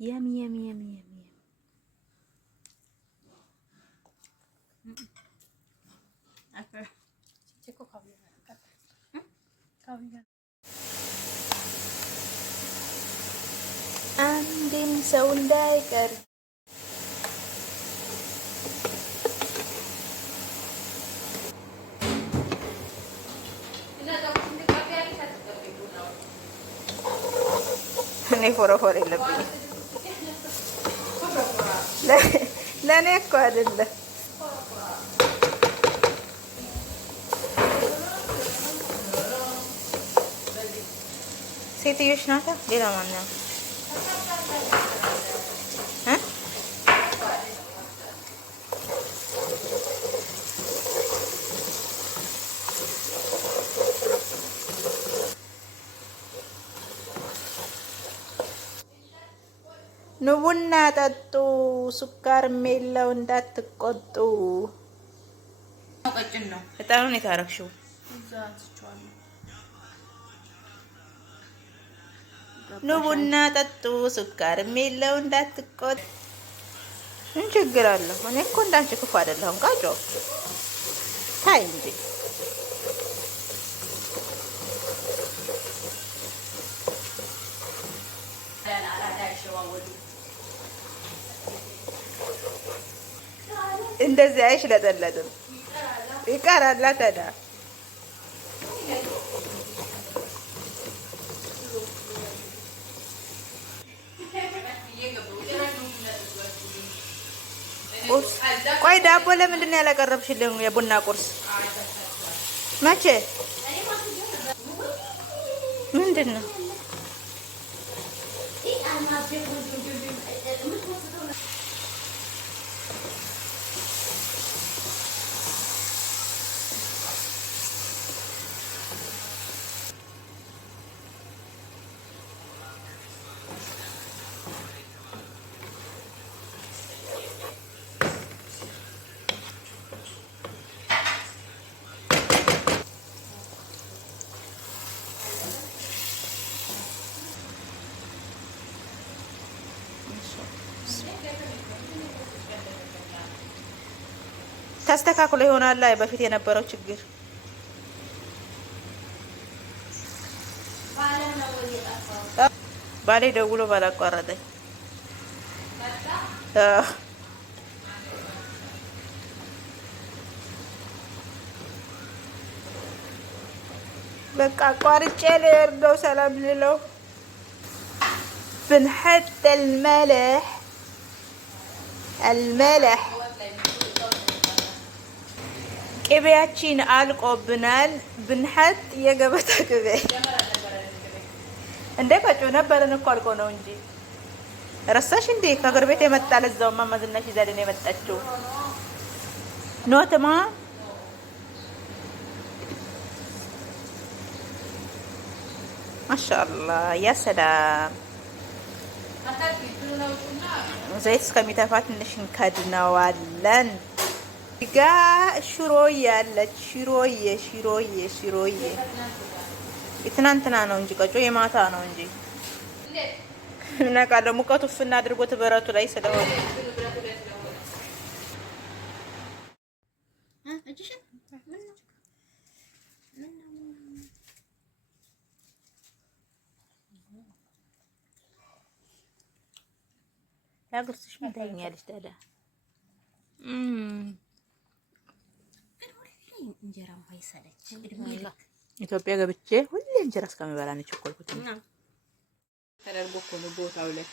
يم يم يم يم يم أكبر تيكو كاوية አንድም ሰው እንዳይቀር እኔ ፎረፎር የለብኝም። ለእኔ እኮ አይደለም። ሴትዮሽ ናታ። ሌላ ማን ነው? ኑ ቡና ጠጡ። ሱካር የለው እንዳትቆጡ። ቀጭን ነው። እጣኑን የታረግሽው ኑ ቡና ጠጡ። ሱካር የለው እንዳትቆጡ። ምን ችግር አለው? እኔ እኮ እንዳንቺ ክፉ አይደለሁም። ቃጮ ታይ እንጂ እንደዚህ አይሽለጠለጥም። ይቀራል ታዲያ። ቆይ ዳቦ ለምንድን ነው ያላቀረብሽልኝ? የቡና ቁርስ መቼ? ምንድን ነው? ተስተካክሎ ይሆናል። ላይ በፊት የነበረው ችግር ባሌ ደውሎ ባላቋረጠኝ በቃ ቋርጬ ልሄድ ነው። ሰላም ልለው بنحط الملح ቅቤያችን አልቆብናል። ብንሐጥ የገበታ ቅቤ እንደ ቀጮ ነበረን እኮ አልቆ ነው እንጂ ረሳሽ እንዴ? ከሀገር ቤት የመጣ ለዛውማ ማዝናሽ ይዛልን የመጣችው ኖትማ ማሻአላህ ያ ሰላም። ዘይት እስከሚተፋ ትንሽ እንከድነዋለን። ጋ ሽሮዬ አለች። ሽሮዬ የትናንትና ነው እንጂ ቀጮ የማታ ነው እንጂ ነቃለ ሙቀቱ ፍና አድርጎት በረቱ ላይ ስለሆነ ያግርትሽ ምን ታይኛለሽ ታዲያ? እንጀራ ማይሰለች ኢትዮጵያ ገብቼ ሁሌ እንጀራ እስከምበላ ነው ቸኮልኩት። ተደርጎ እኮ ነው ቦታው ላይ